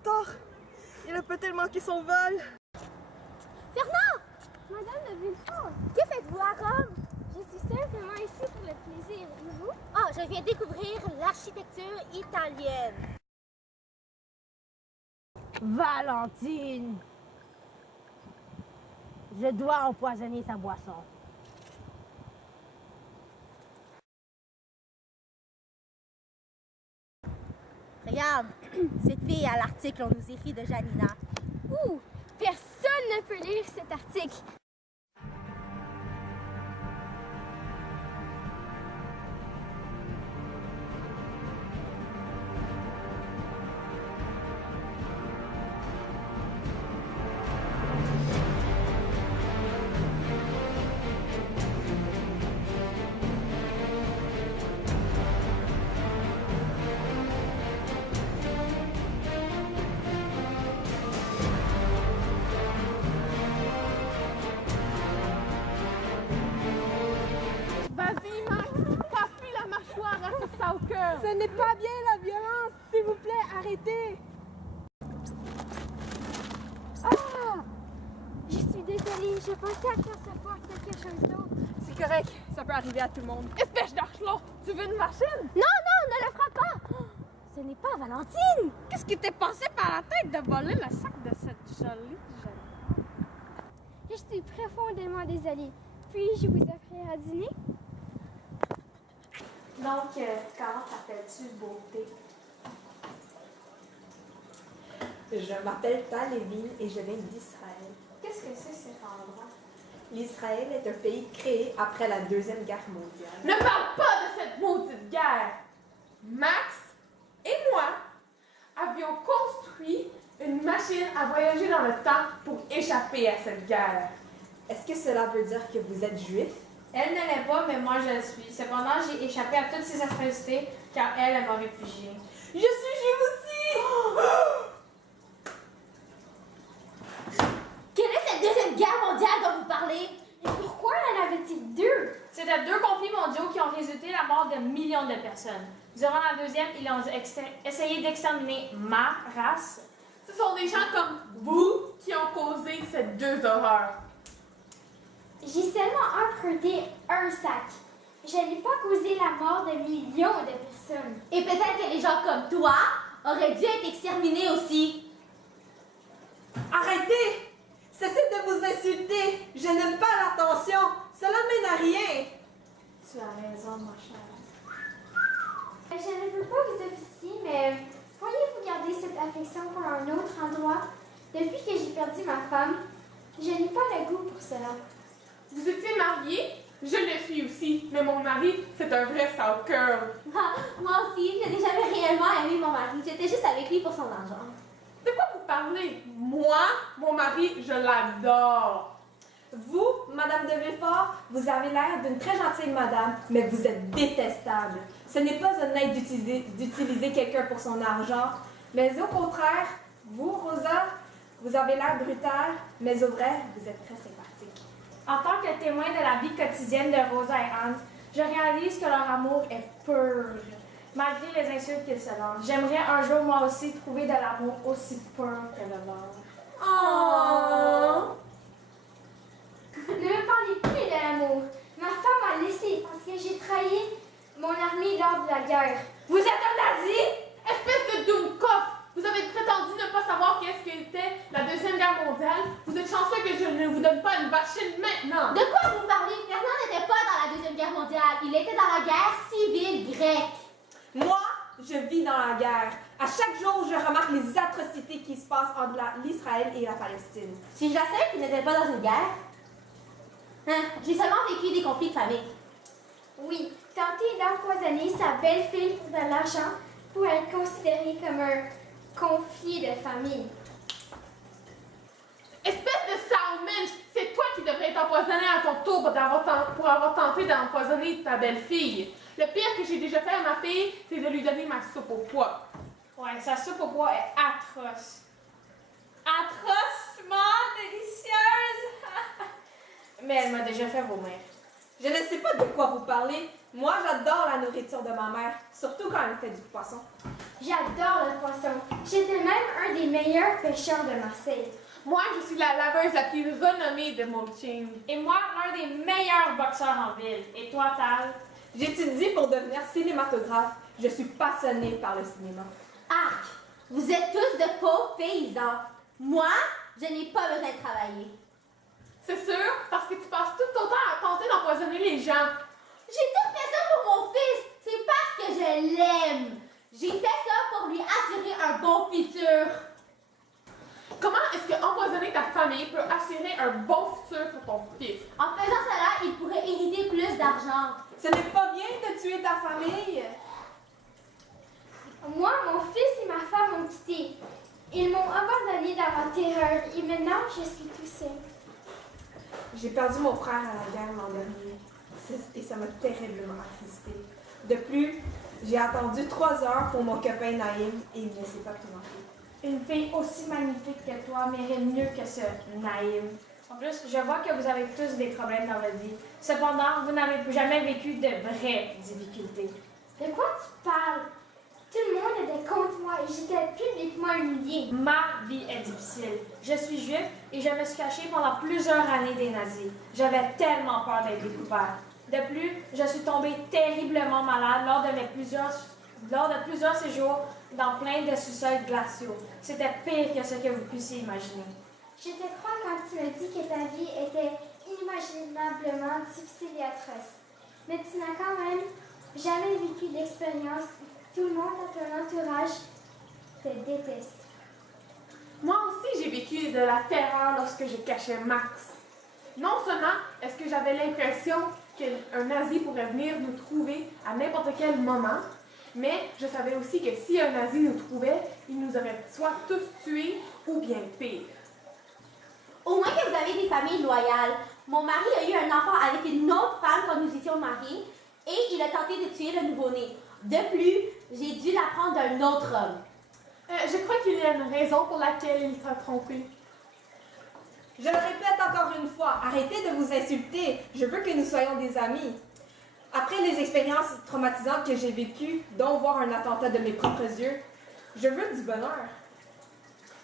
retard. Il a peut-être manqué son vol. Fernand! Madame de Villefort, que faites-vous à Rome? Je suis simplement ici pour le plaisir. Et vous? Ah, je viens découvrir l'architecture italienne. Valentine! Je dois empoisonner sa boisson. Regarde, cette fille à l'article On nous écrit de Janina. Ouh! Personne ne peut lire cet article. Vas-y, Max, casse-lui la mâchoire à ce stalker. Ce n'est pas bien la violence. S'il vous plaît, arrêtez. Je suis désolée, je pensais à faire quelque chose d'autre. C'est correct, ça peut arriver à tout le monde. Espèce d'archelon, tu veux une machine? Non, non, ne le frappe pas! Ce n'est pas Valentine! Qu'est-ce qui t'est passé par la tête de voler le sac de cette jolie jeune? Je suis profondément désolée. Puis-je vous offrir à dîner? Donc, comment t'appelles-tu, beauté? Je m'appelle Talévine et je viens d'Israël. Qu'est-ce que c'est cet endroit? L'Israël est un pays créé après la Deuxième Guerre mondiale. Ne parle pas de cette maudite guerre! Max et moi avions construit une machine à voyager dans le temps pour échapper à cette guerre. Est-ce que cela veut dire que vous êtes juif? Elle ne l'est pas, mais moi je le suis. Cependant, j'ai échappé à toutes ces atrocités car elle m'a réfugiée. Je suis juive aussi! Quelle est cette deuxième guerre mondiale dont vous parlez? Et pourquoi en avait-il deux? C'était 2 conflits mondiaux qui ont résulté la mort de millions de personnes. Durant la deuxième, ils ont essayé d'exterminer ma race. Ce sont des gens comme vous qui ont causé ces deux horreurs. J'ai seulement emprunté un sac. Je n'ai pas causé la mort de millions de personnes. Et peut-être que les gens comme toi auraient dû être exterminés aussi. Arrêtez! Cessez de vous insulter! Je n'aime pas l'attention! Cela mène à rien! Tu as raison, ma chère. Je ne veux pas vous officier, mais pourriez-vous garder cette affection pour un autre endroit? Depuis que j'ai perdu ma femme, je n'ai pas le goût pour cela. Vous étiez mariés? Je le suis aussi, mais mon mari, c'est un vrai stalker. Moi aussi, je n'ai jamais réellement aimé mon mari. J'étais juste avec lui pour son argent. De quoi vous parlez? Moi, mon mari, je l'adore. Vous, Madame de Villefort, vous avez l'air d'une très gentille madame, mais vous êtes détestable. Ce n'est pas honnête d'utiliser quelqu'un pour son argent, mais au contraire, vous, Rosa, vous avez l'air brutal, mais au vrai, vous êtes très sympathique. En tant que témoin de la vie quotidienne de Rosa et Hans, je réalise que leur amour est pur, malgré les insultes qu'ils se lancent. J'aimerais un jour, moi aussi, trouver de l'amour aussi pur que le leur. Oh! Ne me parlez plus de l'amour. Ma femme m'a laissé parce que j'ai trahi mon armée lors de la guerre. Vous êtes un nazi? Espèce de Doomkopf! Vous avez prétendu ne pas savoir qu'est-ce qu'était la Deuxième Guerre mondiale. Vous êtes chanceux que je ne vous donne pas une machine maintenant. De quoi vous parlez? Fernand n'était pas dans la Deuxième Guerre mondiale. Il était dans la guerre civile grecque. Moi, je vis dans la guerre. À chaque jour, je remarque les atrocités qui se passent entre l'Israël et la Palestine. Si je la sais qu'il n'était pas dans une guerre. J'ai seulement vécu des conflits de famille. Oui, tenter d'empoisonner sa belle-fille pour de l'argent pourrait être considéré comme un conflit de famille. Espèce de sale mensch, c'est toi qui devrais être empoisonné à ton tour pour avoir tenté d'empoisonner ta belle-fille. Le pire que j'ai déjà fait à ma fille, c'est de lui donner ma soupe au pois. Ouais, sa soupe au pois est atroce. Atrocement délicieuse! Mais elle m'a déjà fait vomir. Je ne sais pas de quoi vous parlez. Moi, j'adore la nourriture de ma mère, surtout quand elle fait du poisson. J'adore le poisson. J'étais même un des meilleurs pêcheurs de Marseille. Moi, je suis la laveuse la plus renommée de Moching. Et moi, l'un des meilleurs boxeurs en ville. Et toi, Tal? J'étudie pour devenir cinématographe. Je suis passionnée par le cinéma. Arc! Vous êtes tous de pauvres paysans. Moi, je n'ai pas besoin de travailler. C'est sûr, parce que tu passes tout ton temps à tenter d'empoisonner les gens. J'ai tout fait ça pour mon fils. C'est parce que je l'aime. J'ai fait ça pour lui assurer un bon futur. Comment est-ce que empoisonner ta famille peut assurer un bon futur pour ton fils? En faisant cela, il pourrait hériter plus d'argent. Ce n'est pas bien de tuer ta famille. Moi, mon fils et ma femme m'ont quitté. Ils m'ont abandonné dans ma terreur et maintenant je suis tout seul. J'ai perdu mon frère à la guerre l'an dernier et ça m'a terriblement attristé. De plus, j'ai attendu 3 heures pour mon copain Naïm et il ne s'est pas présenté. Une fille aussi magnifique que toi mérite mieux que ce Naïm. En plus, je vois que vous avez tous des problèmes dans votre vie. Cependant, vous n'avez jamais vécu de vraies difficultés. De quoi tu parles? Tout le monde était contre moi et j'étais publiquement humiliée. Ma vie est difficile. Je suis juive et je me suis cachée pendant plusieurs années des nazis. J'avais tellement peur d'être découverte. De plus, je suis tombée terriblement malade lors de plusieurs séjours dans plein de sous-sols glaciaux. C'était pire que ce que vous puissiez imaginer. Je te crois quand tu me dis que ta vie était inimaginablement difficile et atroce. Mais tu n'as quand même jamais vécu d'expérience où tout le monde dans ton entourage te déteste. Moi aussi, j'ai vécu de la terreur lorsque je cachais Max. Non seulement est-ce que j'avais l'impression qu'un nazi pourrait venir nous trouver à n'importe quel moment, mais je savais aussi que si un nazi nous trouvait, il nous aurait soit tous tués ou bien pire. Au moins que vous avez des familles loyales. Mon mari a eu un enfant avec une autre femme quand nous étions mariés et il a tenté de tuer le nouveau-né. De plus, j'ai dû l'apprendre d'un autre homme. Je crois qu'il y a une raison pour laquelle il t'a trompé. Je le répète encore une fois, arrêtez de vous insulter. Je veux que nous soyons des amis. Après les expériences traumatisantes que j'ai vécues, dont voir un attentat de mes propres yeux, je veux du bonheur.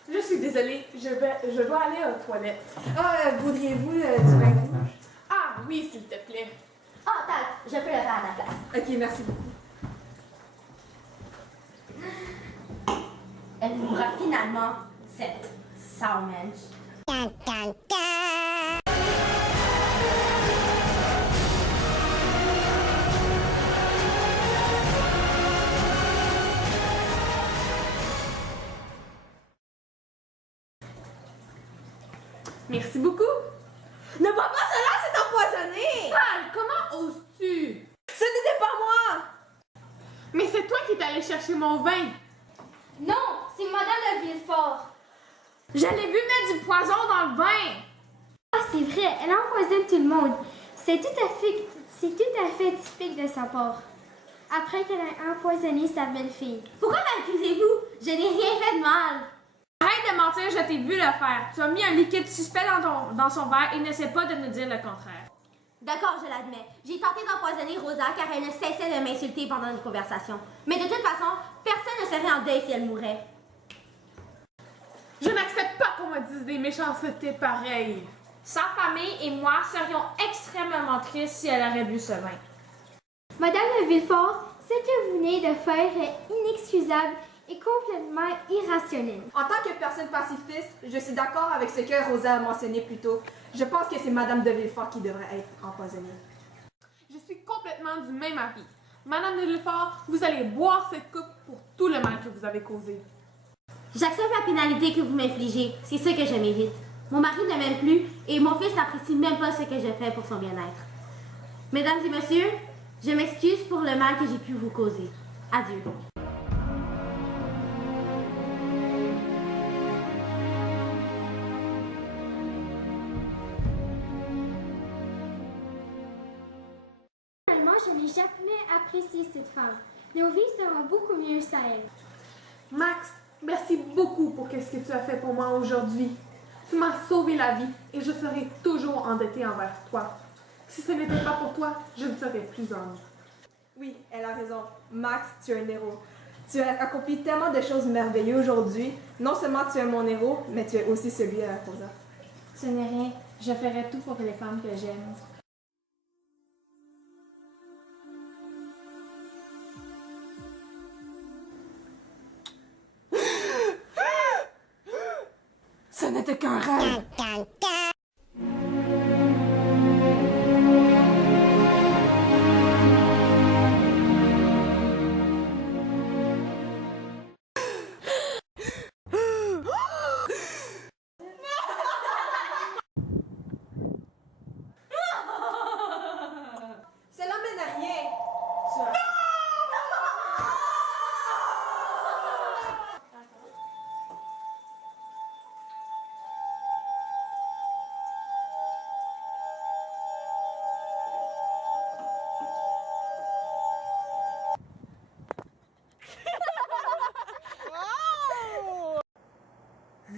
Je suis désolée, je dois aller aux toilettes. Voudriez-vous du vin rouge? Ah oui, s'il te plaît. Ah, Tal, je peux le faire à ta place. Ok, merci beaucoup. Elle mourra finalement, cette salmage. Merci beaucoup. Ne bois pas cela, c'est empoisonné! Tal, comment oses-tu? Ce n'était pas moi! Mais c'est toi qui es allé chercher mon vin. Non, c'est Madame de Villefort. Je l'ai vu mettre du poison dans le vin! Ah, c'est vrai, elle empoisonne tout le monde. C'est tout à fait typique de sa part. Après qu'elle a empoisonné sa belle-fille. Pourquoi m'accusez-vous? Je n'ai rien fait de mal. Arrête de mentir, je t'ai vu le faire. Tu as mis un liquide suspect dans son verre et n'essaie pas de nous dire le contraire. D'accord, je l'admets. J'ai tenté d'empoisonner Rosa car elle ne cessait de m'insulter pendant une conversation. Mais de toute façon, personne ne serait en deuil si elle mourait. Je n'accepte pas qu'on me dise des méchancetés pareilles. Sa famille et moi serions extrêmement tristes si elle aurait bu ce vin. Madame de Villefort, ce que vous venez de faire est inexcusable et complètement irrationnel. En tant que personne pacifiste, je suis d'accord avec ce que Rosa a mentionné plus tôt. Je pense que c'est Madame de Villefort qui devrait être empoisonnée. Je suis complètement du même avis. Madame de Villefort, vous allez boire cette coupe pour tout le mal que vous avez causé. J'accepte la pénalité que vous m'infligez. C'est ce que je mérite. Mon mari ne m'aime plus et mon fils n'apprécie même pas ce que je fais pour son bien-être. Mesdames et messieurs, je m'excuse pour le mal que j'ai pu vous causer. Adieu. Finalement, je n'ai jamais apprécié cette femme. Nos vies seront beaucoup mieux sans elle. Max, merci beaucoup pour ce que tu as fait pour moi aujourd'hui. Tu m'as sauvé la vie et je serai toujours endettée envers toi. Si ce n'était pas pour toi, je ne serais plus en vie. Oui, elle a raison. Max, tu es un héros. Tu as accompli tellement de choses merveilleuses aujourd'hui. Non seulement tu es mon héros, mais tu es aussi celui à Rosa. Ce n'est rien. Je ferai tout pour les femmes que j'aime. Ce n'était qu'un rêve. Cela mène à rien.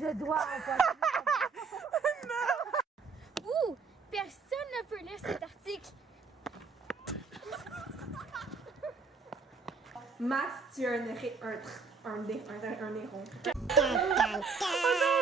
Je dois empoisonner Ouh! Personne ne peut lire cet article. Max, tu es un héron. Oh non!